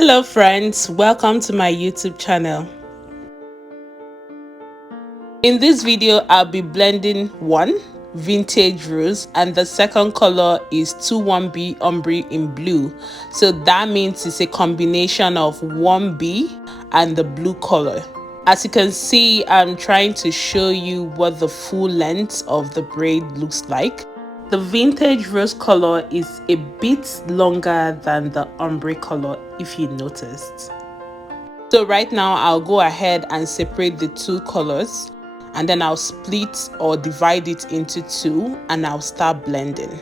Hello friends, welcome to my YouTube channel. In this video, I'll be blending one vintage rose and the second color is 21B ombre in blue. So that means it's a combination of 1B and the blue color. As you can see, I'm trying to show you what the full length of the braid looks like. The vintage rose color is a bit longer than the ombre color, if you noticed. So right now I'll go ahead and separate the two colors, and then I'll split or divide it into two and I'll start blending.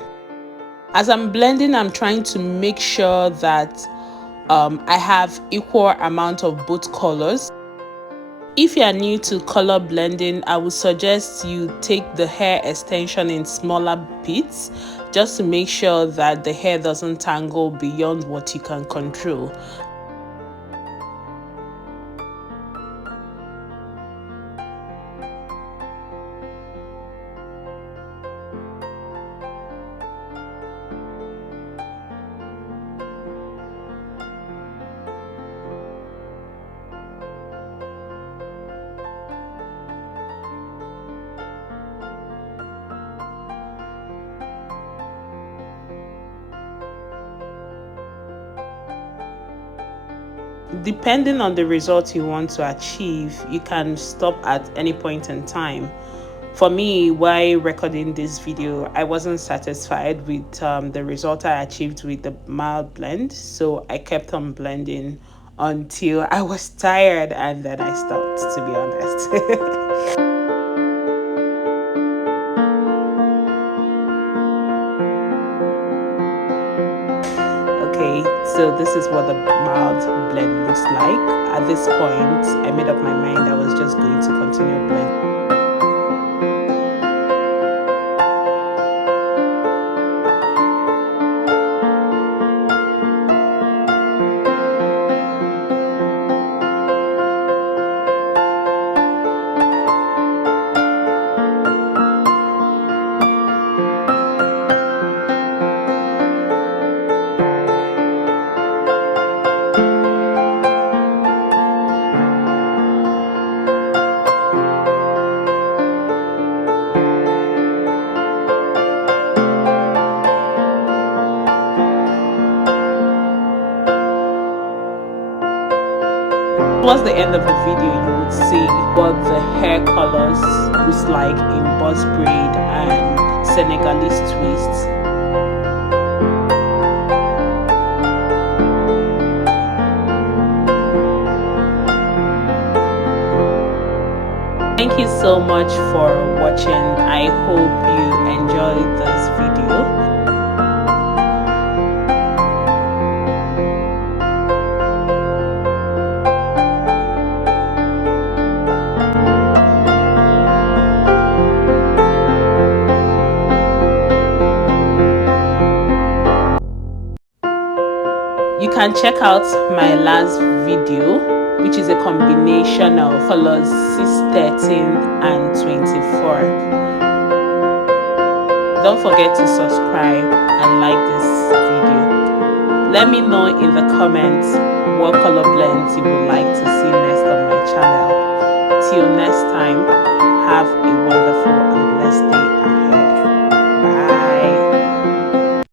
As I'm blending, I'm trying to make sure that I have equal amount of both colors. If you are new to color blending, I would suggest you take the hair extension in smaller bits just to make sure that the hair doesn't tangle beyond what you can control. Depending on the result you want to achieve, you can stop at any point in time. For me, while recording this video, I wasn't satisfied with the result I achieved with the mild blend, so I kept on blending until I was tired and then I stopped, to be honest. Okay, so this is what the mild blend looks like. At this point, I made up my mind I was just going to continue blending. Towards the end of the video, you would see what the hair colors looks like in boss braid and Senegalese twists. Thank you so much for watching. I hope you enjoyed this video. You can check out my last video, which is a combination of colors 613 and 24. Don't forget to subscribe and like this video. Let me know in the comments what color blends you would like to see next on my channel. Till next time, have a wonderful and blessed day ahead.